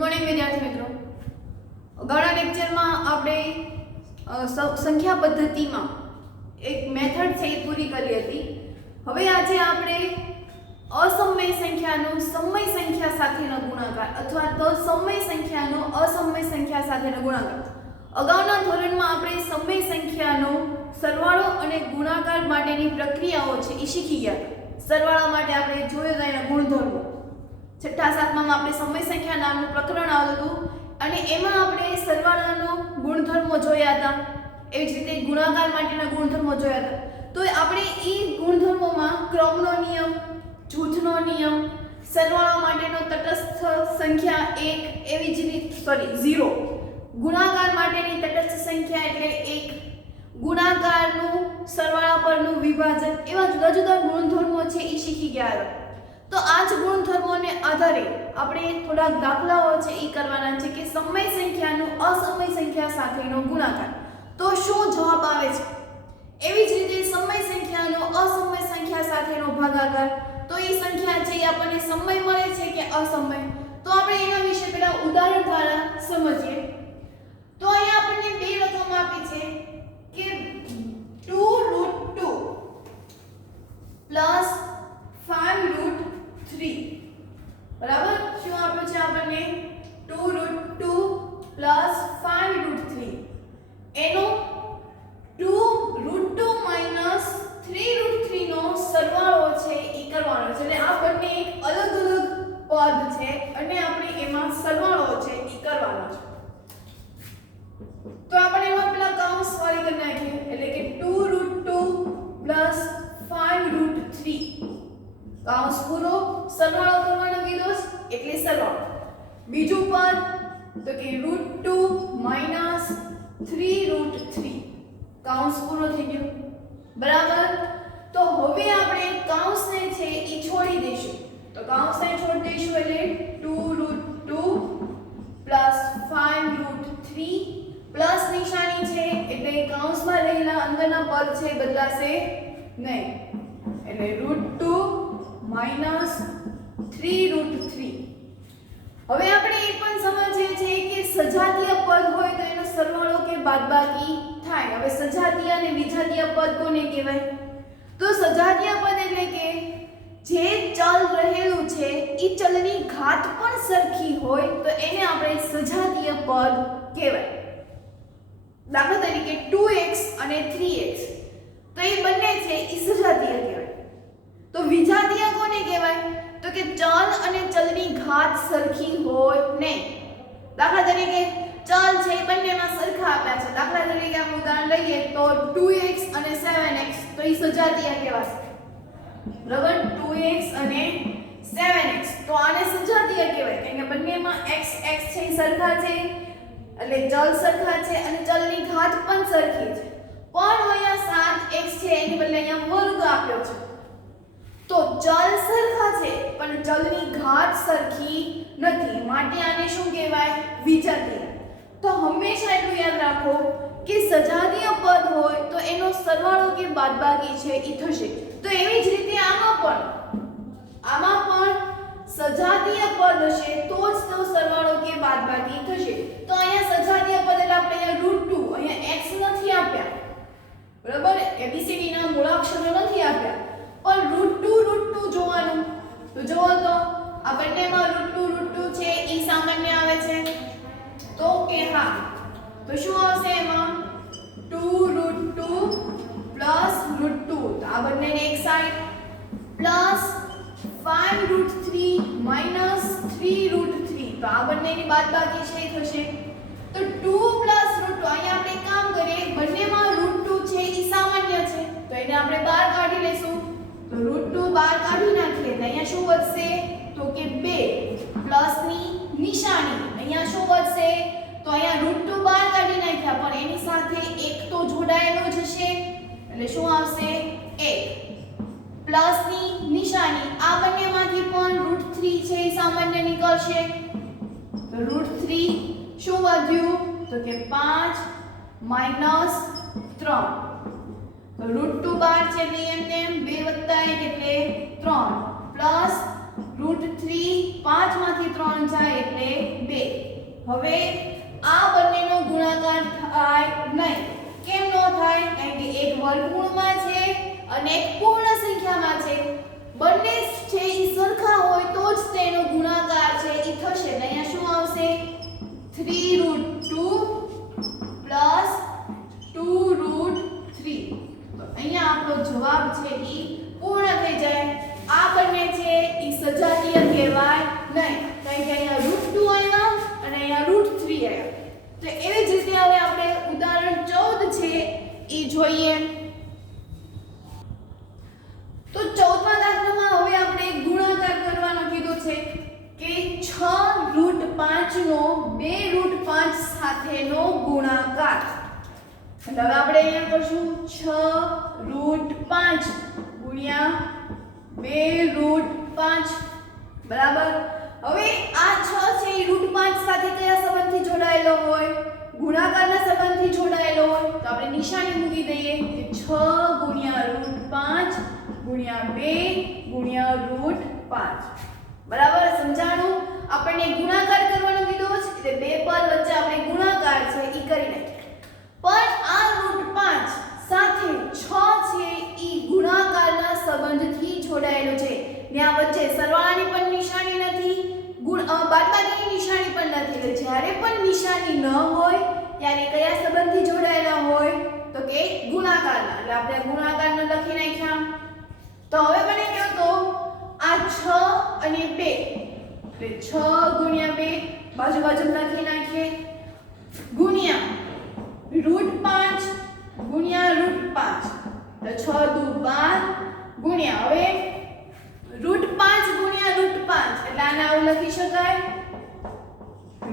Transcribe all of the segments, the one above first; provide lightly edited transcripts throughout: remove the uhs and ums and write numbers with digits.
Morning વિદ્યાર્થી મિત્રો, અગાઉના લેક્ચરમાં આપણે સંખ્યા પદ્ધતિમાં એક મેથડ છે એ પૂરી કરી હતી. હવે આજે આપણે અસમય સંખ્યાનો સમય સંખ્યા સાથેનો ગુણાકાર અથવા તો સમય સંખ્યાનો અસમય સંખ્યા સાથેનો ગુણાકાર. અગાઉના ધોરણમાં આપણે સમય સંખ્યાનો સરવાળો અને ગુણાકાર માટેની પ્રક્રિયાઓ છે એ શીખી ગયા. સરવાળા માટે આપણે જોયું એના ગુણધર્મો. છઠ્ઠા સાતમામાં આપણે સમય સંખ્યા નામનું પ્રકરણ આવ્યું હતું અને એમાં આપણે સરવાળાનો ગુણધર્મો જોયા હતા. એવી જ રીતે ગુણાકાર માટેના ગુણધર્મો જોયા હતા. તો આપણે એ ગુણધર્મોમાં ક્રમનો નિયમ, જૂથનો નિયમ, સરવાળા માટેનો તટસ્થ સંખ્યા 1, એવી જ રીતે 0, ગુણાકાર માટેની તટસ્થ સંખ્યા એટલે 1, ગુણાકારનું સરવાળા પરનું વિભાજન, એવા જુદા જુદા ગુણધર્મો છે એ શીખી ગયા હતા. તો આ જ ગુણધર્મોને આધારે આપણે થોડાક દાખલાઓ છે એ કરવાના છે કે સમય સંખ્યાનો અસમય સંખ્યા સાથેનો ગુણાકાર. તો શું જવાબ આવે છે? એવી જ રીતે સમય સંખ્યાનો અસમય સંખ્યા સાથેનો ભાગાકાર. તો એ સંખ્યા છે એ આપણને સમય મળે છે કે અસમય? તો આપણે એના વિશે પહેલા ઉદાહરણ દ્વારા સમજીએ. તો અહીંયા આપણને બે રકમ આપી છે કે 2√2 પ્લસ 5√3. બરાબર? શું આપ્યું છે આપણને? 2√2 પ્લસ 5√3. એનો 2√2 માઈનસ 3√3 નો સરવાળો છે એ કરવાનો છે. એટલે આ બંને એક અલગ અલગ પદ છે અને આપણે એમાં સરવાળો છે એ કરવાનો છે. તો આપણે એમાં પેલા કૌંસ વાળી કરી નાખીએ. એટલે કે 2√2 પ્લસ 5√3 કૌંસ પૂરો, સરવાળો કરવાનો કીધો એટલે સરવાળો. બીજું પદ તો કે √2 માઈનસ 3√3 કૌંસ પૂરો થઈ ગયો. બરાબર? તો હવે આપણે કૌંસને છે એ છોડી દઈશું. તો કૌંસને છોડી દઈશું એટલે 2√2 પ્લસ 5√3 પ્લસ નિશાની છે એટલે કૌંસમાં રહેલા અંદરના પદ છે બદલાશે નહીં. એટલે √2 માઈનસ 3√3. હવે આપણે એ પણ સમજીએ છીએ કે સજાતીય પદ હોય તો એનો સરવાળો કે બાદબાકી થાય. હવે સજાતીય અને વિજાતીય પદ કોને કહેવાય? તો સજાતીય પદ એટલે કે જે ચલ રહેલું છે એ ચલની ઘાત પણ સરખી હોય તો એને આપણે સજાતીય પદ કહેવાય. દાખલા તરીકે 2x અને 3x, તો એ બંને છે એ સજાતીય કહેવાય. તો વિજાતીય કોને કહેવાય? તો કે ચલ અને ચલની ઘાત સરખી હોય નહીં. દાખલા તરીકે ચલ છે એ બંનેમાં સરખા આપ્યા છે. દાખલા તરીકે આપણે ઉદાહરણ લઈએ તો 2x અને 7x, તો એ સજાતીય કહેવાશે. બરાબર? 2x અને 7x, તો આને સજાતીય કહેવાય કારણ કે બંનેમાં x છે એ સરખા છે એટલે ચલ સરખા છે અને ચલની ઘાત પણ સરખી છે. પણ અહીંયા 7x છે એની બદલે અહીંયા વર્ગ આપ્યો છે. તો ચલ સરખા છે પણ ચલની ઘાત સરખી નથી, માટે આને શું કહેવાય? વિજાતીય. તો હંમેશા એટલું યાદ રાખો કે સજાતીય પદ હોય તો એનો સરવાળો કે બાદબાકી છે એ થશે. તો એવી જ રીતે આમાં પણ સજાતીય પદ હશે તો જ તો સરવાળો કે બાદબાકી થશે. તો અહીંયા સજાતીય પદ એટલે આપણે અહીંયા √2, અહીંયા x નથી આપ્યા. બરાબર? ABCD ના મૂળાક્ષરો નથી આપ્યા પણ √2 જોવાનું. તો જુઓ તો આ બંનેમાં √2 છે એ સામાન્ય આવે છે. તો કે હા, તો શું આવશે એમાં? 2√2 પ્લસ √2, તો આ બંનેને એક સાઈડ, પ્લસ 5√3 માઈનસ 3√3, તો આ બંનેની બાદબાકી છે એ થશે. તો 2 પ્લસ √2, અહીંયા આપણે કામ કરીએ બંનેમાં √2 છે એ સામાન્ય છે તો એને આપણે બહાર કાઢી લઈશું. તો √2 બહાર કાઢી નાખીએ એટલે અહીંયા શું વધશે? તો કે 2 પ્લસની નિશાની. અહીંયા શું વધશે? તો અહીંયા √2 બહાર કાઢી નાખ્યા પણ એની સાથે 1 તો જોડાયેલો જ હશે એટલે શું આવશે? 1 પ્લસની નિશાની. આ બંનેમાંથી પણ √3 છે એ સામાન્ય નીકળશે. તો √3 શું વધ્યું? તો કે 5 માઈનસ 3. તો √2 બહાર છે એટલે એમ 2 વત્તા 1 એટલે 3 પ્લસ √3 5 માંથી 3 જાય એટલે 2. હવે આ બંનેનો ગુણાકાર થાય નહીં. કેમ ન થાય? કારણ કે એક વર્ગમૂળમાં છે અને એક પૂર્ણ સંખ્યામાં છે. બંને છે એ સરખા હોય તો જ તેનો ગુણાકાર છે એ થશે. અને અહીંયા શું આવશે? 3√2 પ્લસ 2√3. તો અહીંયા આપણો જવાબ છે એ પૂર્ણ થઈ જાય. આ બંને છે એ સજાતીય કહેવાય નહીં, કારણ કે અહીંયા √2 આવ્યા અને અહીંયા √3 આવ્યા. તો એવી જ રીતે હવે આપણે ઉદાહરણ 14 છે એ જોઈએ. તો 14મા દાખલામાં હવે આપણે ગુણાકાર કરવાનો કીધો છે કે 6√5 નો 2√5 સાથેનો ગુણાકાર. એટલે હવે આપણે અહીંયા કરશું 6√5 ગુણ્યા 2√5 બરાબર. હવે આ 6 છે એ √5 સાથે કયા સંબંધથી જોડાયેલો હોય? ગુણાકારના સંબંધથી જોડાયેલો હોય. તો આપણે નિશાની મૂકી દઈએ કે 6 ગુણ્યા √5 ગુણ્યા 2 ગુણ્યા √5 બરાબર. સમજાણું? આપણને ગુણાકાર કરવાનો કીધો છે એટલે બે પદ વચ્ચે આપણે ગુણાકાર છે ઈ કરી નાખીએ. પણ આ √5 સાથે 6 છે ઈ ગુણાકારના સંબંધથી જોડાયેલો છે. ત્યાં વચ્ચે સરવાળાની પણ નિશાની નથી, બાદબાકીની નિશાની પણ નથી. એટલે જ્યારે પણ નિશાની ન હોય ત્યારે કયા સંબંધથી જોડાયેલા હોય? તો કે ગુણાકારના. એટલે આપણે ગુણાકારનો લખી નાખ્યા. તો હવે મને કહો તો આ 6 અને 2 એટલે 6 ગુણ્યા 2 બાજુ બાજુ લખી નાખીએ ગુણ્યા √5 ગુણ્યા √5 તો 6 દુ 12 ગુણ્યા હવે √5 ગુણ્યા √5 એટલે આને આવું લખી શકાય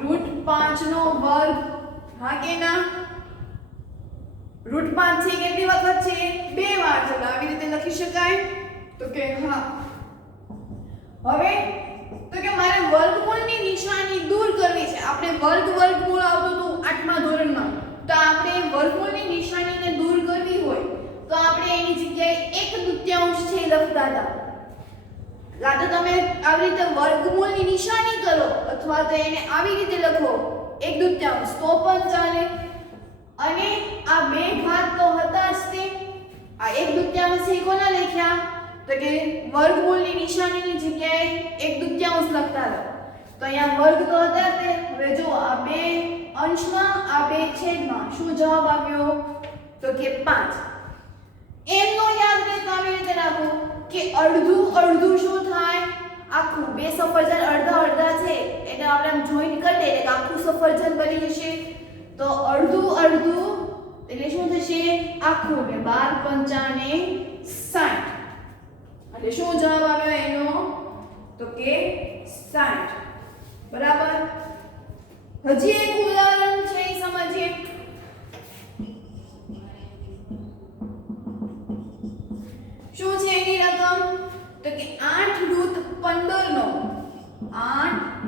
√5 નો વર્ગ. હા કે ના? √5 છે કેટલી વખત છે? 2 વાર છે. આવી રીતે લખી શકાય? તો કે હા. હવે તો કે મારે વર્ગમૂળની નિશાની દૂર કરવી છે. આપણે વર્ગમૂળ આવતું હતું 8મા ધોરણમાં. તો આપણે વર્ગમૂળની નિશાનીને દૂર કરવી હોય તો આપણે એની જગ્યાએ 1/2 છે લખતા હતા. કાં તો તમે આવી રીતે વર્ગમૂળની નિશાની કરો અથવા તો એને આવી રીતે લખો 1/2 તો પણ ચાલે. અને આ બે ઘાત તો હતા જ તે. આ 1/2 છે કોના લખ્યા? તો કે વર્ગમૂળની નિશાનીની જગ્યાએ 1/2 લખતા હતા. તો અહીંયા વર્ગ તો હતા તે. હવે જો આ બે અંશમાં આ બે છેદમાં શું જવાબ આવ્યો? તો કે 5. એમનો યાદ રહે તો આવી રીતે રાખો કે અડધું શું થાય? આખું. બે સફરજન અડધા અડધા છે એટલે આપણે આમ જોઈન્ટ કરી દઈએ એટલે આખું સફરજન બની જશે. તો અડધું એટલે શું થશે? આખું. એટલે 12 × 5 = 60. એટલે શું જવાબ આવ્યો એનો? તો કે 60. બરાબર. હજી એક ઉદાહરણ છે એ સમજીએ. શું છે એની રકમ? તો કે 8√15 નો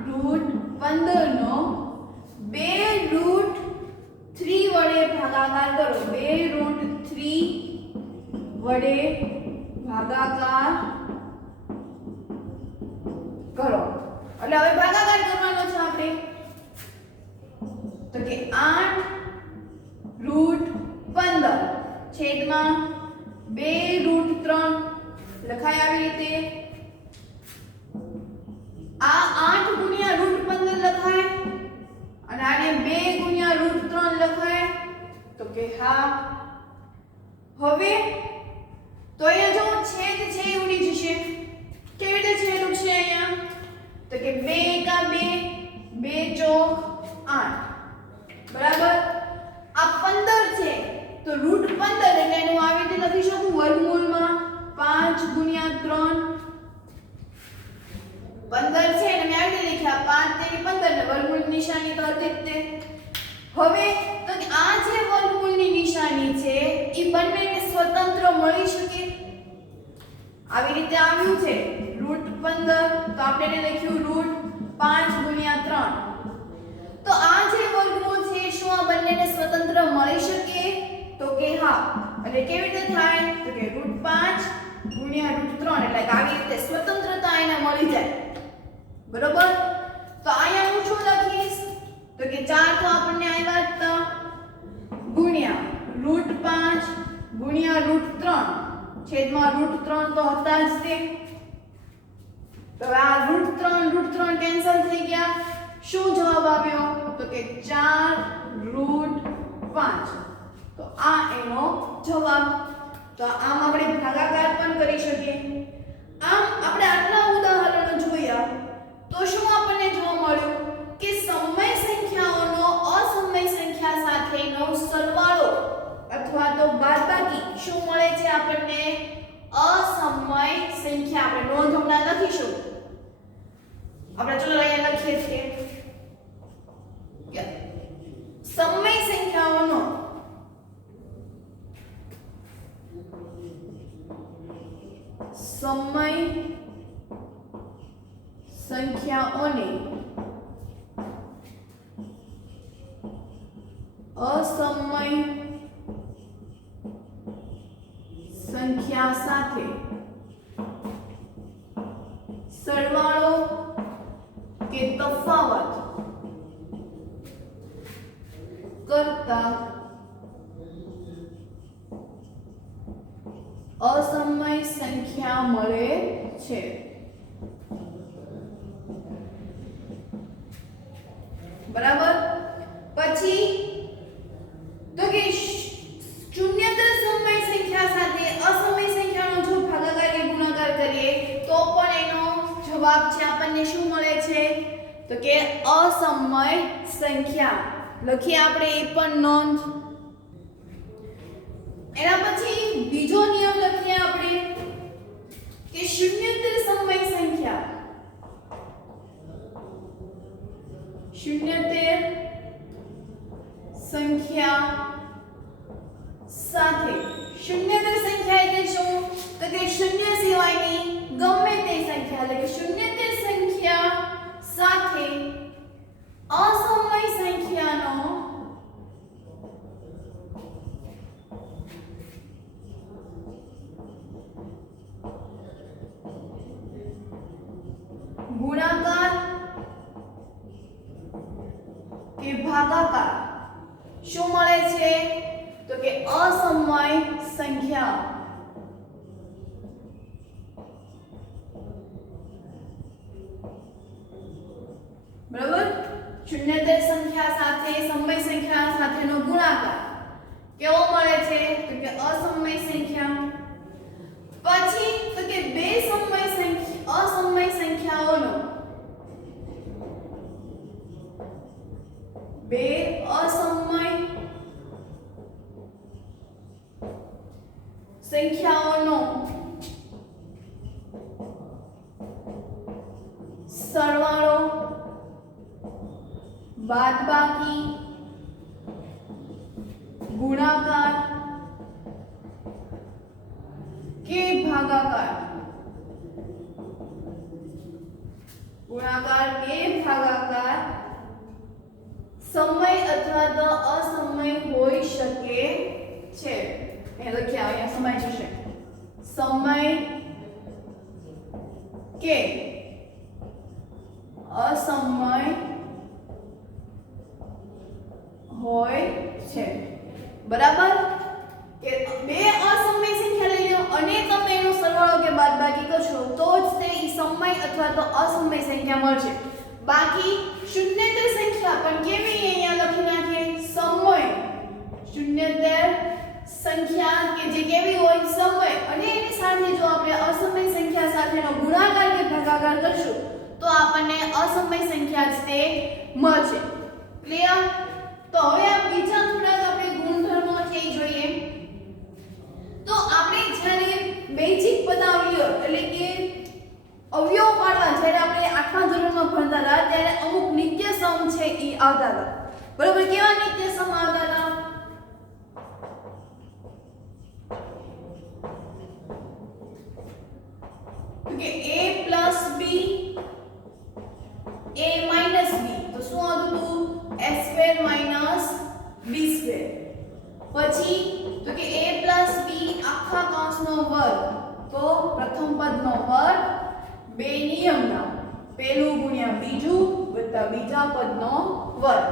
2√3 વડે ભાગાકાર કરો. 2√3 વડે ભાગાકાર કરો. એટલે હવે ભાગાકાર કરવાનો છે આપણે. તો કે 8√15 છેદમાં 2√3 લખાય આવી રીતે. આ 8 ગુણ્યા √15 લખાય અને આને 2 ગુણ્યા √3 લખાય. તો કે હા. હવે તો અહીંયા જો છેદ છે એ ઉડી જશે. કેવી રીતે છેદ ઉડશે અહીંયા? તો કે 2 × 2 2 ચોક 8 બરાબર. આ 15 છે તો √15 એટલે એનું આવી રીતે લખી શકું વર્ગમૂળમાં 5 ગુણ્યા 3 15 છે અને મેં આવી રીતે લખ્યા 5 × 15 ને વર્ગમૂળની નિશાની તો હતી જ તે. હવે તો આ જે વર્ગમૂળની નિશાની છે એ બંનેને સ્વતંત્ર મળી શકે. આવી રીતે આવ્યું છે √15 તો આપણે એને લખ્યું √5 ગુણ્યા 3. તો આ જે વર્ગમૂળ છે શું આ બંનેને સ્વતંત્ર મળી શકે? તો કે હા. એટલે કેવી રીતે થાય? તો કે √5 ગુણ્યા √3 એટલે કે આવી રીતે સ્વતંત્રતા એને મળી જાય. બરોબર. તો અહીંયા હું શું લખીશ? તો કે 4 તો આપણને આવ્યા હતા ગુણ્યા √5 ગુણ્યા √3 છેદમાં √3 તો હતા જ તે. તો આ √3 કેન્સલ થઈ ગયા. શું જવાબ આવ્યો? તો કે 4√5. તો આ એનો જવાબ. તો આમ આપણે ભાગાકાર પણ કરી શકીએ. આમ આપણે આટલા ઉદાહરણો જોયા તો શું આપણને જોવા મળ્યું કે સમય સંખ્યાઓનો અસમય સંખ્યા સાથેનો સરવાળો અથવા તો બાદબાકી શું મળે છે આપણને? અસમય સંખ્યા. આપણે નોંધ હમણાં લખીશું. આપણે ચલો અહીંયા લખીએ છીએ કે સમય સંખ્યાઓનો સમય સંખ્યાઓને અસમય સંખ્યા સાથે સરવાળો કે તફાવત કરતા અસમય સંખ્યા મળે છે. બરાબર. પછી તો કે શૂન્યતર સમય સંખ્યા સાથે અસમય સંખ્યાનો જો ભાગાકાર કે ગુણાકાર કરીએ તો પણ એનો જવાબ છે આપણને શું મળે છે? તો કે અસમય સંખ્યા. લખીએ આપણે એ પણ નોંધ. એના પછી બીજો નિયમ લખીએ આપણે કે શૂન્યતર સમય સંખ્યા સાથે શૂન્યતર સંખ્યા એટલે શું? તો કે શૂન્ય સિવાયની ગમે તે સંખ્યા એટલે કે શૂન્યતર સંખ્યા સાથે અસમય સંખ્યાનો ગુણાકાર કે ભાગાકાર શું મળે છે? તો કે અસમય સંખ્યા. બરાબર. શૂન્યતર સંખ્યા સાથે સમય સંખ્યા સાથેનો ગુણાકાર કેવો મળે છે? તો કે અસમય સંખ્યા. પછી તો કે બે અસમય સંખ્યાઓનો બે અસમય સંખ્યાઓનો સરવાળો બાદબાકી ગુણાકાર કે ભાગાકાર સમય અથવા તો અસમય હોઈ શકે છે. એ લખ્યા અહીંયા સમય જશે. સમય કે અસમય હોય છે. બરાબર. કે બે અસમય સંખ્યા લઈ લો અને તમે એનો સરવાળો કે બાદબાકી કરશો તો જ તે સમય અથવા તો અસમય સંખ્યા મળશે. બાકી શૂન્યતર સંખ્યા પણ કેવી અહીંયા લખી નાખીએ સમય. શૂન્યતર સંખ્યા કે જે કેવી હોય સમય અને એની સાથે જો આપણે અસમય સંખ્યા સાથેનો ગુણાકાર કે ભાગાકાર કરશું તો આપણને અસમય સંખ્યા જ તે મળશે. ક્લિયર? તો હવે આ બીજા થોડાક આપણે ગુણધર્મો છે જોઈએ. તો આપણે જ્યારે બેઝિક પદાવલીઓ એટલે કે અવયવ પાડવા જ્યારે આપણે 8મા ધોરણમાં ભણતા હતા ત્યારે અમુક નિત્ય સમ છે એ આવતા હતા. બરોબર. કેવા નિત્ય સમ આવતા હતા? કે a + b a - b તો શું આવતું હતું? a² - b². પછી તો કે a + b આખા કૌંસનો વર્ગ તો પ્રથમ પદનો વર્ગ બે નિયમના પહેલું ગુણ્યા બીજું વત્તા બીજા પદનો વર્ગ.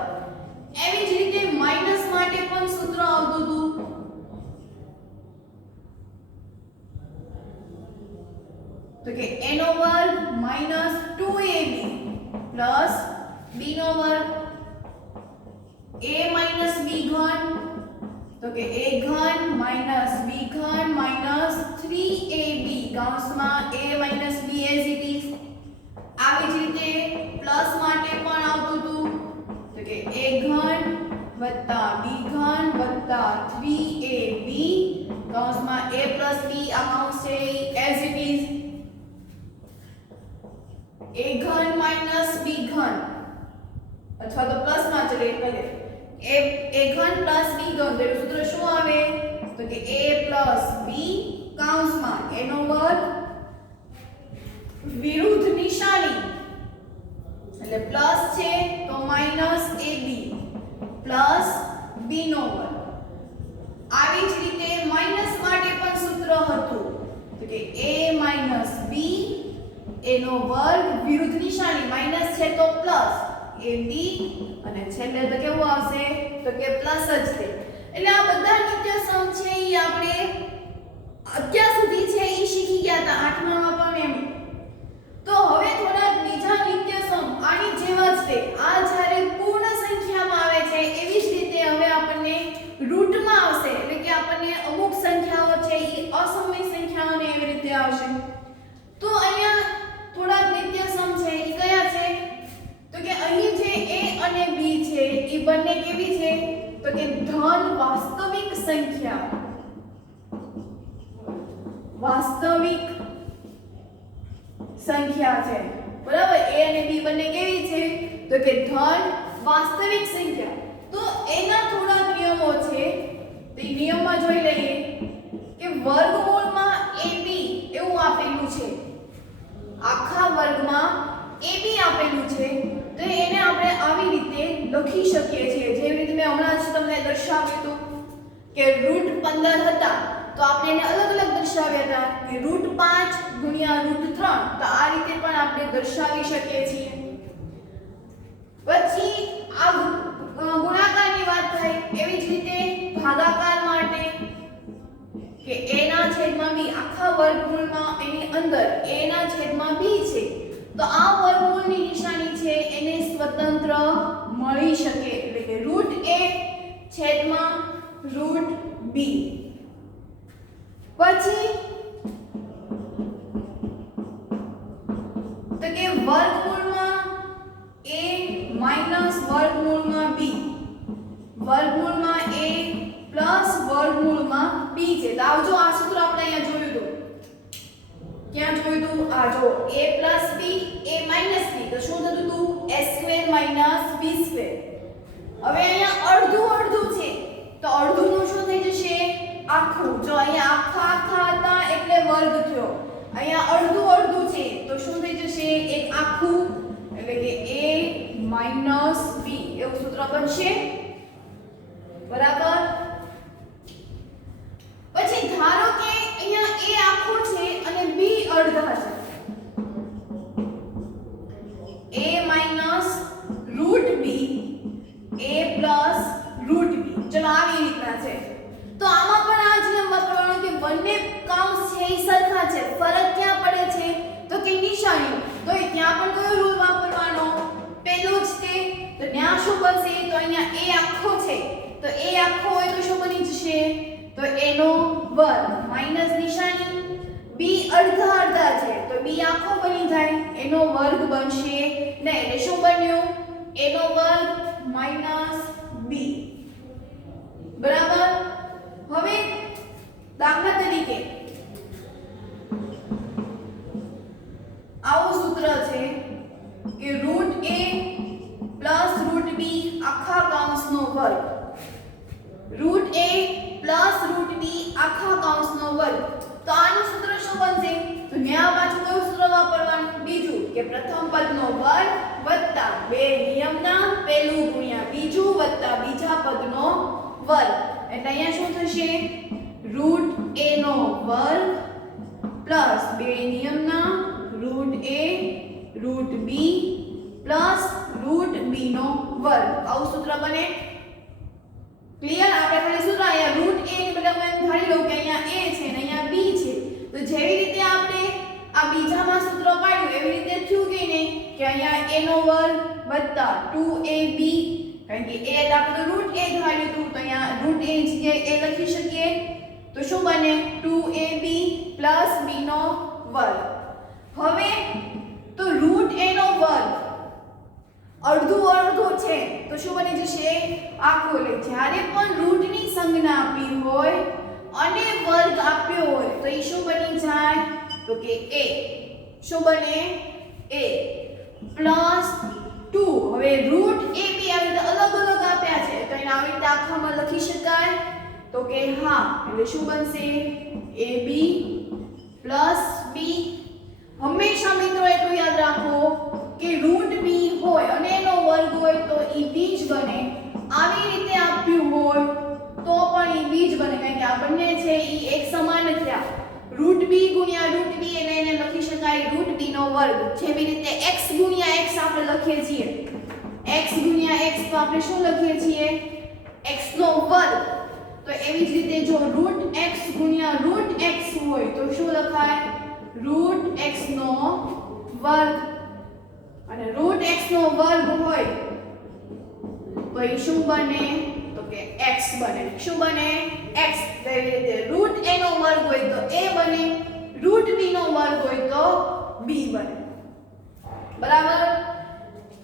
માઇનસ 2ab પ્લસ b નો વર્ગ a માઇનસ b ઘન તો કે a ઘન માઇનસ b ઘન માઇનસ 3ab કૌંસમાં a minus b as it is. આવી જ રીતે પ્લસ માટે પણ આવતું હતું તો કે a ઘન વત્તા b ઘન વત્તા 3ab કૌંસમાં a પ્લસ b આ કૌંસ છે એઝ ઇટ ઇઝ. a ઘન માઇનસ b ઘન અથવા તો પ્લસ માં ચલે એટલે a ઘન પ્લસ b ઘન તેનું સૂત્ર શું આવે તો કે a પ્લસ b કૌંસમાં a નો વર્ગ વિરુદ્ધ નિશાની એટલે પ્લસ છે તો માઈનસ ab પ્લસ b નો વર્ગ. આવી જ રીતે માઈનસ માટે પણ સૂત્ર હતું તો કે a માઈનસ b a નો વર્ગ વિરુદ્ધ નિશાની માઈનસ છે તો પ્લસ ab અને છેલ્લે તો કેવું આવશે તો કે પ્લસ જ છે. એટલે આ બધા નિત્યસમ છે ઈ આપણે અત્યાર સુધી છે ઈ શીખી ગયા હતા 8મા માં પણ એમ. તો હવે થોડા બીજા નિત્યસમ આની જેમ જ છે. આ જ્યારે પૂર્ણ સંખ્યામાં આવે છે એવી જ રીતે હવે આપણને રૂટમાં આવશે એટલે કે આપણને અમુક સંખ્યાઓ છે ઈ અસમય સંખ્યાઓને એવી રીતે આવશે. તો અહીંયા થોડા નિત્યસમ છે ઈ કયા છે તો કે અહીં જે a અને b છે ઈ બંને કેવી છે તો કે ધન વાસ્તવિક સંખ્યા છે. બરાબર. a અને b બંને કેવી છે તો કે ધન વાસ્તવિક સંખ્યા. તો એના થોડા નિયમો છે તે નિયમમાં જોઈ લઈએ કે વર્ગમૂળમાં ab એવું આપેલું છે, આખા વર્ગમાં ab આપેલું છે તો એને આપણે આવી રીતે લખી શકીએ છીએ જેવી રીતે મેં હમણાં જ તમને દર્શાવ્યું હતું કે રૂટ 15 હતા તો આપણે એને અલગ અલગ દર્શાવ્યા હતા કે રૂટ 5 ગુણ્યા રૂટ 3 તો આ રીતે પણ આપણે દર્શાવી શકીએ છીએ. પછી આ ગુણાકારની વાત થાય એવી જ રીતે ભાગાકાર માટે કે a ના છેદમાં b આખા વર્ગમૂળમાં એની અંદર a ના છેદમાં b છે તો આ વર્ગમૂળની નિશાની છે એને સ્વતંત્ર મળી શકે એટલે કે રૂટ a છેદમાં રૂટ b. પછી તો કે વર્ગમૂળમાં a માઈનસ વર્ગમૂળમાં b વર્ગમૂળમાં a પ્લસ વર્ગમૂળમાં b છે. તો આવજો આ સૂત્ર આપણે અહીંયા જોયું હતું. ક્યાં જોયું હતું? આ જો a plus b a minus b તો શું થતું હતું a square minus b square. હવે અહીંયા અડધું અડધું છે તો અડધું નું શું થઈ જશે આખું. જો અહીંયા આખા આખા હતા એટલે વર્ગ થયો, અહીંયા અડધું અડધું છે તો શું થઈ જશે એક આખું એટલે કે a માઈનસ b એવું સૂત્ર બનશે. બરાબર. પછી ધારો કે અહીંયા a આખો છે અને b અડધા છે a minus root b a plus root b. ચલો આવી રીતના છે તો આમાં પણ આ જ નિયમ વાપરવાનો કે બંને કૌંસ છે એ સરખા છે. ફરક ક્યાં પડે છે તો કે નિશાની. તો ત્યાં પણ કયો રૂલ વાપરવાનો પેલો જ તે. તો ત્યાં શું બનશે તો અહીંયા a આખો છે તો a આખો હોય તો શું બની જશે તો a નો વર્ગ માઈનસ નિશાની b અડધા અડધા છે તો b આખો બની જાય એનો વર્ગ બનશે નહીં એટલે શું બન્યું a નો વર્ગ માઈનસ b. બરાબર. હવે દાખલા તરીકે આવું સૂત્ર છે કે root a plus root b આખા કૌંસનો વર્ગ root a plus root b આખા કૌંસનો વર્ગ. તો આનું સૂત્ર શું બનશે તો ન્યા પાછું કયું સૂત્ર વાપરવાનું બીજું કે પ્રથમ પદનો વર્ગ વત્તા બે નિયમના પહેલું ગુણ્યા બીજું વત્તા બીજા પદનો વર્ગ. એટલે અહીંયા શું થશે રૂટ a નો વર્ગ પ્લસ બે નિયમના root a root b plus root b નો વર્ગ. આવું સૂત્ર બને. ક્લિયર. આપણે ખાલી સૂત્ર અહીંયા રૂટ a ની બદલે હું એમ ધારી લઉં કે અહીંયા a છે અને અહીંયા b છે તો જેવી રીતે આપણે આ બીજામાં સૂત્ર પાડ્યું એવી રીતે થયું કે નહીં કે અહીંયા a નો વર્ગ વત્તા 2ab, કારણ કે a આપણે રૂટ a ધાર્યું હતું તો અહીંયા રૂટ a જગ્યાએ a લખી શકીએ તો શું બને 2ab પ્લસ b નો વર્ગ. હવે તો રૂટ a નો વર્ગ અડધું અડધું છે તો શું બની જશે આખું. એટલે જ્યારે પણ રૂટની સંજ્ઞા આપી હોય અને વર્ગ આપ્યો હોય તો એ શું બની જાય તો કે a શું બને a પ્લસ 2. હવે રૂટ a b આવી રીતે અલગ અલગ આપ્યા છે તો એને આવી રીતે આખામાં લખી શકાય તો કે હા. એટલે શું બનશે ab પ્લસ b. હંમેશા મિત્રો એટલું યાદ રાખો કે રૂટ b હોય અને એનો વર્ગ હોય તો એ b જ બને. આવી રીતે આપ્યું હોય તો પણ એ b જ બને, કારણ કે આ બંને છે એ એક સમાન થયા. રૂટ b ગુણ્યા રૂટ b એટલે એને લખી શકાય રૂટ b નો વર્ગ. જેવી રીતે x ગુણ્યા x આપણે લખીએ છીએ, x ગુણ્યા x તો આપણે શું લખીએ છીએ x નો વર્ગ. તો એવી જ રીતે જો રૂટ x ગુણ્યા રૂટ x હોય તો શું લખાય રૂટ x નો વર્ગ. અને રૂટ x નો વર્ગ હોય તો એ શું બને તો કે x બને. શું બને x. તો એવી રીતે રૂટ a નો વર્ગ હોય તો a બને, રૂટ b નો વર્ગ હોય તો b બને. બરાબર.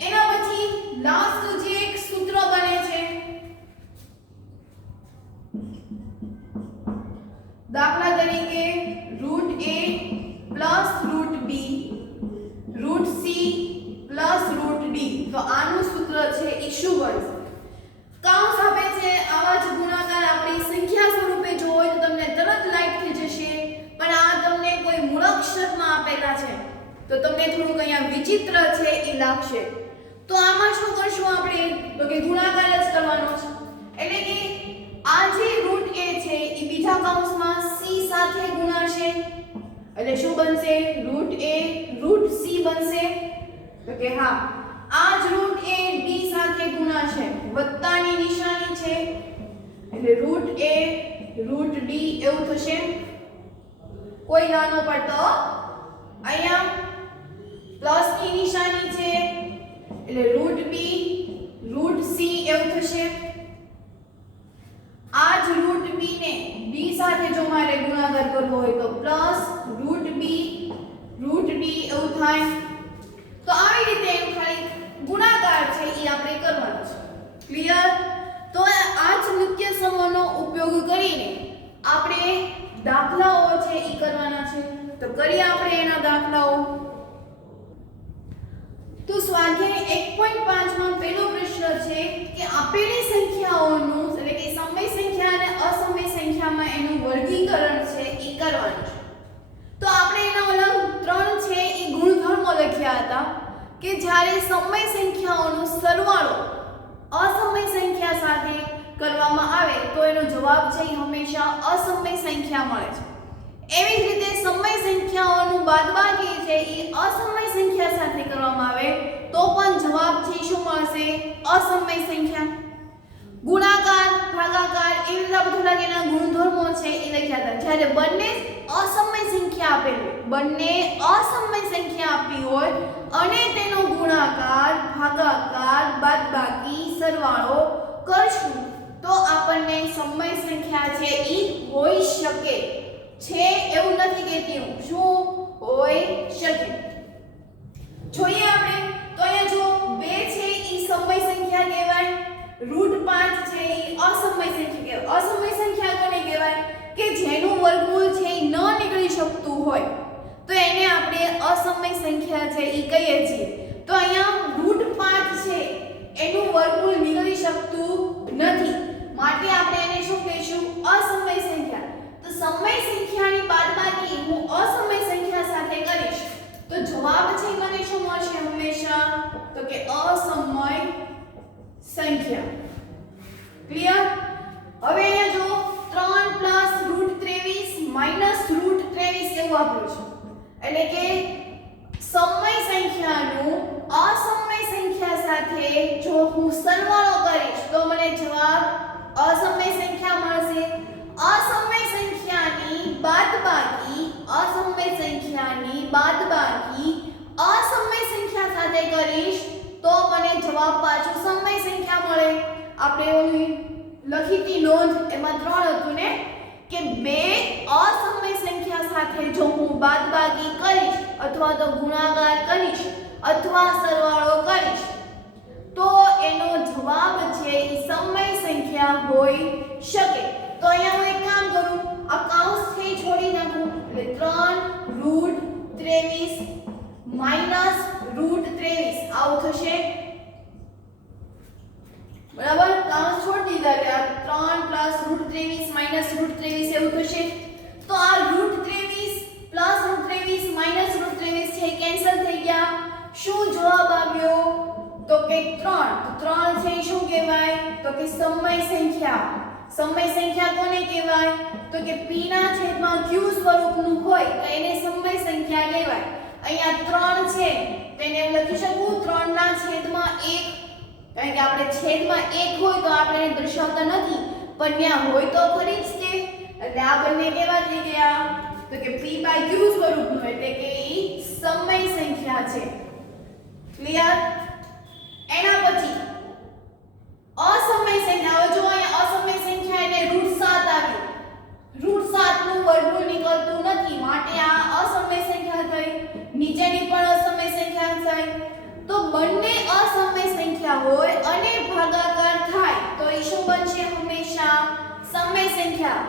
એના પછી લાસ્ટ જે એક સૂત્ર બને છે, દાખલા તરીકે root a plus root b root c plus root d. તો આનું સૂત્ર છે એ શું બનશે? કૌંસ આપે છે, આવા જ ગુણાકાર આપણી સંખ્યા સ્વરૂપે જો હોય તો તમને તરત લાઈટ થઈ જશે, પણ આ તમને કોઈ મૂળાક્ષરમાં આપેલા છે તો તમને થોડુંક અહીંયા વિચિત્ર છે એ લાગશે. તો આમાં શું કરશું આપણે તો કે ગુણાકાર જ કરવાનો છે. એટલે કે આ જે રૂટ a છે એ બીજા કૌંસમાં c સાથે ગુણાશે એટલે શું બનશે રૂટ a રૂટ c બનશે. તો કે હા આ જ રૂટ a b સાથે ગુણાશે, વત્તાની નિશાની છે એટલે રૂટ a રૂટ d એવું થશે. કોઈ નાનો પડતો અહીંયા પ્લસની નિશાની છે એટલે રૂટ b રૂટ c એવું થશે. આ જ રૂટ b ને b સાથે જો મારે ગુણાકાર કરવો હોય તો plus root b root d એવું થાય. તો આવી રીતે એમ ખાલી ગુણાકાર છે એ આપણે કરવાનો છે. ક્લિયર? તો આ જ નિત્ય સમૂહનો ઉપયોગ કરીને આપણે દાખલાઓ છે એ કરવાના છે. તો કરીએ આપણે એના દાખલાઓ. તો સ્વાધ્યાય 1.5 માં પહેલો પ્રશ્ન છે કે આપેલી સંખ્યાઓનું એટલે કે સમય સંખ્યા અને અસમય સંખ્યામાં એનું વર્ગીકરણ છે એ કરવાનું છે. તો આપણે એના ઓલા 3 છે એ ગુણધર્મો લખ્યા હતા કે જ્યારે સમય સંખ્યાઓનો સરવાળો અસમય સંખ્યા સાથે કરવામાં આવે તો એનો જવાબ છે એ હંમેશા અસમય સંખ્યા મળે છે. એવી જ રીતે સમય સંખ્યાઓનું બાદબાકી છે એ અસમય સંખ્યા સાથે કરવામાં આવે તો પણ જવાબ છે શું મળશે અસમય સંખ્યા. ગુણાકાર ભાગાકાર એ બધા બધા એના ગુણધર્મો છે એ લખ્યા હતા. જ્યારે બંને અસમય સંખ્યા આપેલી બંને અસમય સંખ્યા આપી હોય અને તેનો ગુણાકાર ભાગાકાર બાદબાકી સરવાળો કરશું તો આપણને સમય સંખ્યા છે એ હોઈ શકે છે. એવું નથી કહેતી હું, શું હોઈ શકે. જોઈએ આપણે તો અહીંયા જો 2 છે એ સમય સંખ્યા કહેવાય, રૂટ 5 છે એ અસમય સંખ્યા કહેવાય. અસમય સંખ્યા કોને કહેવાય કે જેનું વર્ગમૂળ છે એ ન નીકળી શકતું હોય તો એને આપણે અસમય સંખ્યા છે એ કહીએ છીએ. તો અહીંયા રૂટ 5 છે એનું વર્ગમૂળ નીકળી શકતું નથી માટે આપણે એને શું કહીશું અસમય સંખ્યા. તો સમય સંખ્યાની બાદબાકી હું અસમય સંખ્યા સાથે કરીશ તો જવાબ છે મને શું મળશે હંમેશા તો કે અસમય સંખ્યા. ક્લિયર? હવે અહીંયા જો 3 + √23 - √23 એવું આપ્યું છે એટલે કે સમય સંખ્યાનું અસમય સંખ્યા સાથે જો હું સરવાળો કરીશ તો મને જવાબ અસમય સંખ્યા મળશે. અસમય સંખ્યાની બાદબાકી જવાબ પાછો સમય સંખ્યા મળે. આપણે ઓલી લખી હતી નોંધ, એમાં 3 હતું ને કે બે અસમય સંખ્યા સાથે જો હું બાદબાકી કરીશ અથવા તો ગુણાકાર કરીશ અથવા સરવાળો કરીશ તો એનો જવાબ છે એ સમય સંખ્યા હોઈ શકે. તો અહીંયા હું એક કામ કરું, આ કૌંસથી છોડી નાખું એટલે 3√23 માઈનસ √23 આવું થશે. બરાબર, કૌંસ છોડી દીધા એટલે 3 + √23 માઈનસ √23 એવું થશે. તો આ √23 પ્લસ √23 માઈનસ √23 છે કેન્સલ થઈ ગયા. શું જવાબ આવ્યો? તો કે 3. તો 3 છે શું કહેવાય? તો કે સમય સંખ્યા. સમય સંખ્યા કોને કહેવાય? તો કે p ના છેદમાં q સ્વરૂપનું હોય તો એને સમય સંખ્યા કહેવાય. અહીંયા 3 છે તેને હું લખી શકું 3 ના છેદમાં 1, કારણ કે આપણે છેદમાં 1 હોય તો આપણે એને દર્શાવતા નથી, પણ ત્યાં હોય તો ખરી જ તે. એટલે આ બંને કેવા થઈ ગયા? તો કે p/q સ્વરૂપનું, એટલે કે ઈ સમય સંખ્યા છે. ક્લિયર? એના પછી અસમય સંખ્યા. હવે જો અહીંયા અસમય સંખ્યા એટલે √7 આવી. √7 નું વર્ગમૂળ નીકળતું નથી, માટે આ અસમય સંખ્યા થઈ. નીચેની પણ અસમય સંખ્યા થઈ. તો બંને અસમય સંખ્યા હોય અને ભાગાકાર થાય તો એ શું બનશે? હંમેશા સમય સંખ્યા.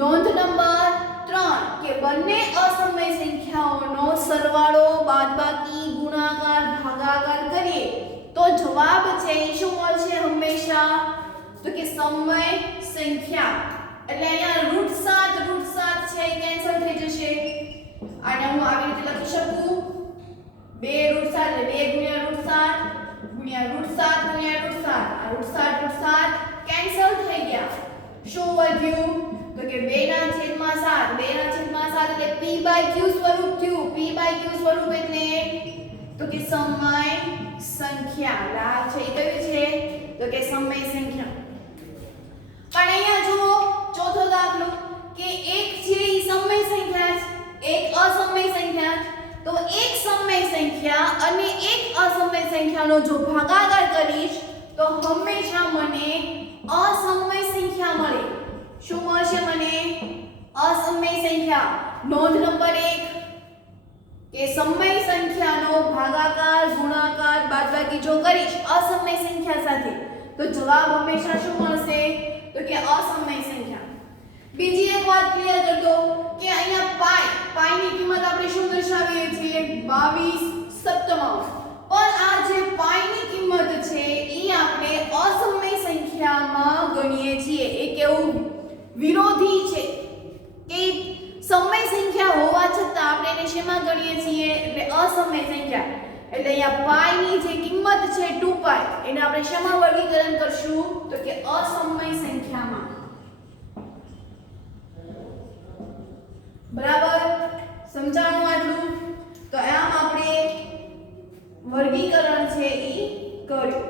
નોંધ નંબર 3 કે બંને અસમય સંખ્યાઓનો સરવાળો, બાદબાકી, ગુણાકાર, ભાગાકાર કરીએ તો જવાબ છે એ શું મળશે? હંમેશા તો કે સમય સંખ્યા. એટલે અહીંયા √7 છે એ કેન્સલ થઈ જશે. આને હું આવી રીતે લખી શકું 2 √7 એટલે 2 × √7 √7 આ √7 કેન્સલ થઈ ગયા. શું વધ્યું? તો કે 2 ના છેદમાં 7 એટલે p/q સ્વરૂપ થયું. p/q સ્વરૂપ એટલે તો કે સમય સંખ્યા. લાભ છે એ કયું છે? તો કે સમય સંખ્યા. પણ અહીંયા જુઓ ચોથો દાખલો કે એક છે એ સમય સંખ્યા છે, એક અસમય સંખ્યા છે. તો એક સમય સંખ્યા અને એક અસમય સંખ્યાનો જો ભાગાકાર કરીશ તો હંમેશા મને અસમય સંખ્યા મળે. શું મળશે મને? અસમય સંખ્યા. નોંધ નંબર 1 કે સમય સંખ્યાનો ભાગાકાર, ગુણાકાર, બાદબાકી જો કરીશ અસમય સંખ્યા સાથે તો જવાબ હંમેશા શું મળશે? તો કે અસમય સંખ્યા. બીજી એક વાત ક્લિયર કરી દો કે અહીંયા પાઈ ની કિંમત આપણે શું દર્શાવીએ છીએ? 22 સપ્તમાંશ. પણ આ જે પાઈ ની કિંમત છે એ આપણે અસમય સંખ્યામાં ગણીએ છીએ. એ કેવું વિરોધી છે કે સમય સંખ્યા હોવા છતાં આપણે એને શેમાં ગણીએ છીએ? એટલે અસમય સંખ્યા. એટલે અહીંયા પાઈ ની જે કિંમત છે 2π એને આપણે શેમાં વર્ગીકરણ કરશું? તો કે અસમય સંખ્યામાં. બરાબર, સમજાણું આટલું? તો આમ આપણે વર્ગીકરણ છે ઈ કર્યું.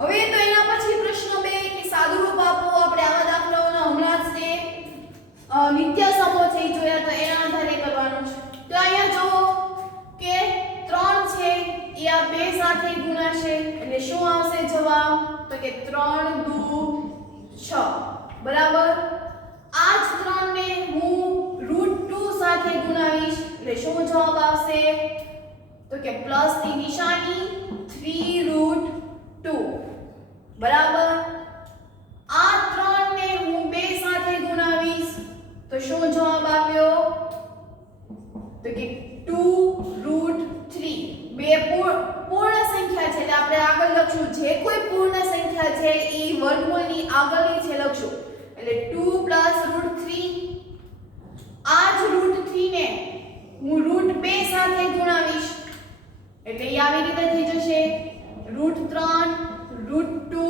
હવે તો એના પછી પ્રશ્ન 2 કે સાદુરૂપ આપો. આપણે આવા દાખલાઓના હમણાં જ નિત્ય સમો છે ઈ જોયા તો એના આધારે કરવાનું છે. તો અહીંયા જુઓ કે 3 છે એ આ 2 સાથે ગુણાશે એટલે શું આવશે જવાબ? તો કે 3 × 6. બરાબર, આ જ 3 ને હું √2 સાથે ગુણાવીશ એટલે શું જવાબ આવશે? તો કે પ્લસ ની નિશાની 3√2. બરાબર, આ 3 ને હું 2 સાથે ગુણાવીશ તો શું જવાબ આવ્યો? તો કે 2√3. બે પૂર્ણ સંખ્યા છે એટલે આપણે આગળ લખશું જે કોઈ પૂર્ણ સંખ્યા છે એ વર્ગમૂળની આગળની છે લખશું. એટલે 2 + √3. આ જ √3 ને હું √2 સાથે ગુણાવીશ એટલે એ આવી રીતે થઈ જશે √3 √2.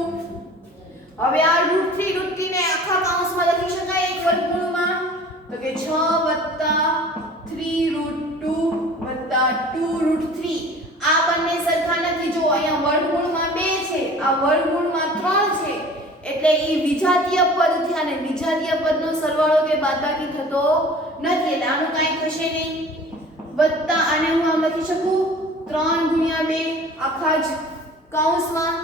હવે આ √3 ને આખા કૌંસમાં લખી શકાય એક વર્ગમૂળમાં તો કે 6 + 3√2 + 2√3. આ બંને સરખા નથી. જો અહીંયા વર્ગમૂળમાં 2 છે, આ વર્ગમૂળમાં 3 છે એટલે એ વિજાતીય પદ થયા ને વિજાતીય પદનો સરવાળો કે બાદબાકી થતો નથી એટલે આનું કાંઈ થશે નહીં. વત્તા આને હું આમ લખી શકું 3 × 2 આખા જ કૌંસમાં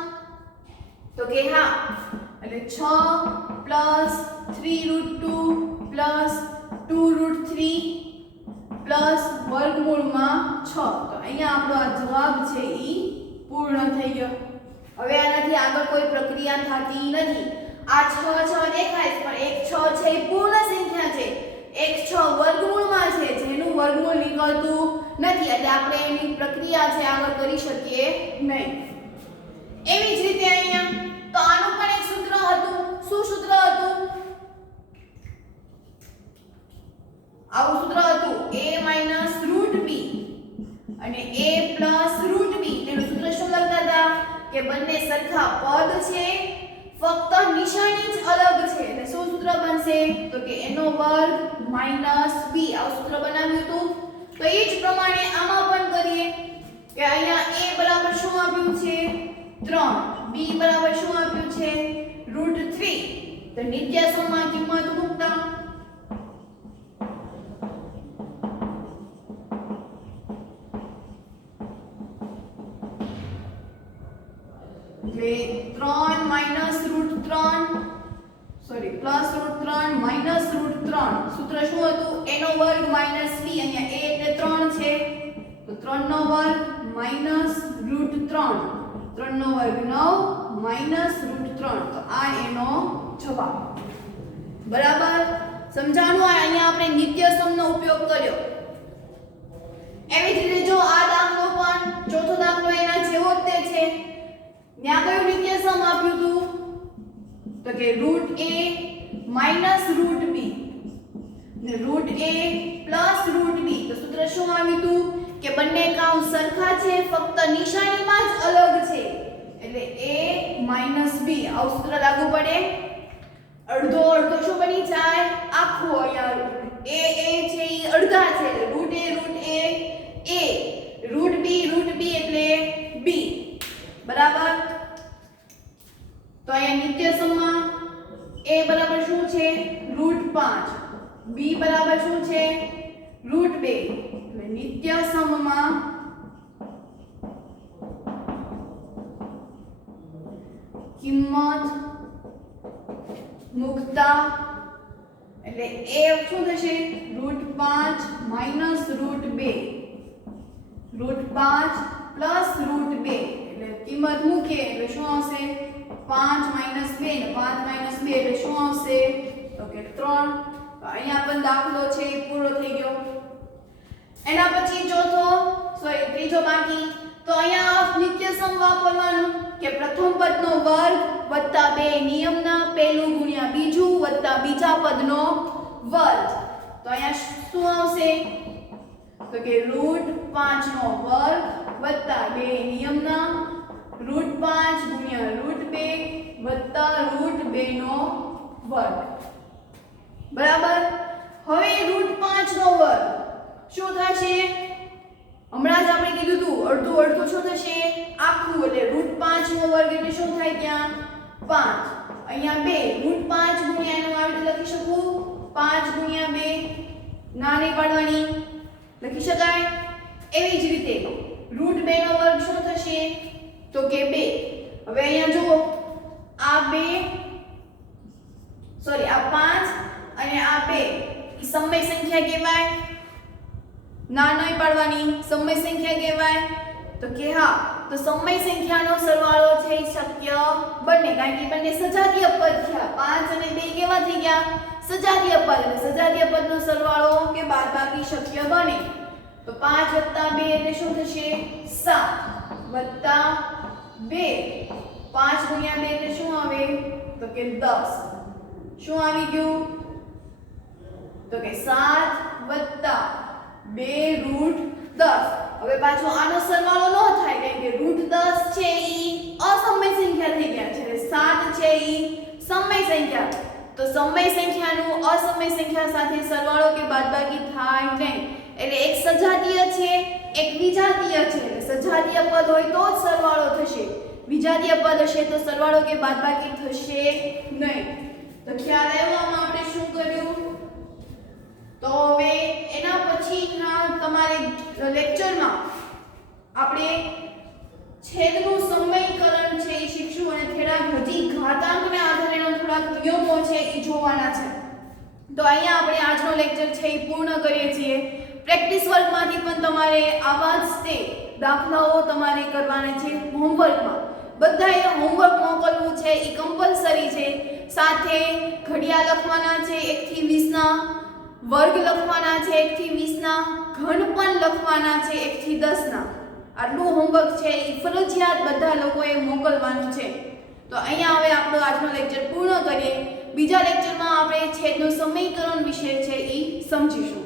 તો કે હા એટલે 6 પ્લસ 3√2 પ્લસ 2√3 પ્લસ વર્ગમૂળમાં 6 તો અહીંયા આપણો આ જવાબ છે ઈ પૂર્ણ થઈ ગયો હવે આનાથી આગળ કોઈ પ્રક્રિયા થતી નથી આ 6 દેખાય છે પણ એક 6 છે એ પૂર્ણ સંખ્યા છે એક 6 વર્ગમૂળમાં છે જેનું વર્ગમૂળ નીકળતું નથી એટલે આપણે એની પ્રક્રિયા છે આગળ કરી શકીએ નહીં એવી જ રીતે અહીંયા તો આનું પણ એક સૂત્ર હતું શું સૂત્ર હતું આવું સૂત્ર હતું a-√b અને a+√b તેનું સૂત્ર શું લખતા હતા કે બંને સરખા પદ છે ફક્ત નિશાની જ અલગ છે એટલે શું સૂત્ર બનશે તો કે a² - b આવું સૂત્ર બનાવ્યું હતું તો એ જ પ્રમાણે આમાં પણ કરીએ કે અહીંયા a બરાબર શું આપ્યું છે 3 b બરાબર શું આપ્યું છે √3 તો નિત્યસમમાં કિંમત મૂકતા એટલે 3 -√3 સોરી +√3 -√3 સૂત્ર શું હતું a² - b અહીંયા a એટલે 3 છે તો 3 નો વર્ગ -√3 3 નો વર્ગ 9 -√3 તો આ એનો જવાબ બરાબર સમજાણું અહીંયા આપણે નિત્યસમનો ઉપયોગ કર્યો એવી જ રીતે જો આ દાખલો પણ ચોથો દાખલો એના જેવો જ તે છે ત્યાં કયું નિત્યસમ આપ્યું હતું તો કે √a -√b ને √a +√b તો સૂત્ર શું આવ્યું હતું કે બંને કૌંસ સરખા છે ફક્ત નિશાનીમાં જ અલગ છે એટલે a - b આવું સૂત્ર લાગુ પડે અડધો અડધો શું બની જાય આખું અહીંયા a છે ઈ અડધા છે √a √b એટલે b બરાબર તો અહીંયા નિત્યસમમાં a બરાબર શું છે √5 b બરાબર શું છે √2 એટલે નિત્યસમમાં કિંમત મુકતા એટલે a શું થશે √5 -√2 √5 +√2 એટલે કિંમત મૂકીએ એટલે શું આવશે 5 - 2 ને 5 - 2 એટલે શું આવશે તો કે 3 તો અહીંયા પણ દાખલો છે એ પૂરો થઈ ગયો એના પછી ત્રીજો બાકી તો અહીંયા નિત્યસમ વાપરવાનું કે પ્રથમ પદનો વર્ગ વત્તા 2 નિયમના પહેલું ગુણ્યા બીજું વત્તા બીજા પદનો વર્ગ તો અહીંયા શું આવશે તો કે √5 નો વર્ગ વત્તા 2 નિયમના √5 ગુણ્યા √2 વત્તા √2 નો વર્ગ બરાબર હવે √5 નો વર્ગ શું થશે હમણાં જ આપણે કીધું હતું અડધું અડધું શું થશે આખું એટલે √5 નો વર્ગ એટલે શું થાય ત્યાં 5 અહીંયા 2 √5 ગુણ્યા એનો આવી રીતે લખી શકું 5 ગુણ્યા 2 ના નહીં પાડવાની લખી શકાય એવી જ રીતે √2 નો વર્ગ શું થશે તો કે 2 હવે અહીંયા જુઓ આ 5 અને આ 2 ઈ સમય સંખ્યા કહેવાય ના નહીં પાડવાની સમય સંખ્યા કહેવાય તો કે હા તો સમય સંખ્યાનો સરવાળો છે શક્ય બને કારણ કે બંને સજાતીય પદ થયા 5 અને 2 કેવા થઈ ગયા સજાતીય પદ એટલે સજાતીય પદનો સરવાળો કે બાદબાકી શક્ય બને તો 5 + 2 એટલે શું થશે 7 વત્તા 2 5 ગુણ્યા 2 એટલે શું આવે તો કે 10 શું આવી ગયું તો કે 7 વત્તા 2 √10 હવે પાછો આનો સરવાળો ન થાય કેમ કે √10 છે ઈ અસમય સંખ્યા થઈ ગયા છે 7 છે ઈ સમય સંખ્યા તો સમય સંખ્યાનું અસમય સંખ્યા સાથે સરવાળો કે બાદબાકી થાય નહીં એટલે એક સજાતીય છે એક વિજાતીય છે સજાતીય પદ હોય તો જ સરવાળો થશે વિજાતીય પદ હશે તો સરવાળો કે બાદબાકી થશે નહીં તો ખ્યાલ આવ્યો આમાં આપણે શું કર્યું તો હવે એના પછીના તમારે લેક્ચરમાં આપણે છેદનું સમય ઘાતાંકને આધારે એના થોડાક નિયમો છે એ જોવાના છે. તો અહીંયા આપણે આજનો લેક્ચર છે એ પૂર્ણ કરીએ છીએ. પ્રેક્ટિસ વર્કમાંથી પણ તમારે આવા જ તે દાખલાઓ તમારે કરવાના છે હોમવર્કમાં. બધાએ હોમવર્ક મોકલવું છે એ કમ્પલસરી છે. સાથે ઘડિયા લખવાના છે 1 થી 20 ના, વર્ગ લખવાના છે 1 થી 20 ના, ઘન પણ લખવાના છે 1 થી 10 ના. આટલું હોમવર્ક છે એ ફરજિયાત બધા લોકોએ મોકલવાનું છે. તો અહીંયા હવે આપણો આજનો લેક્ચર પૂર્ણ કરીએ. બીજા લેક્ચરમાં આપણે છેદનું સમીકરણ વિશે છે એ સમજીશું.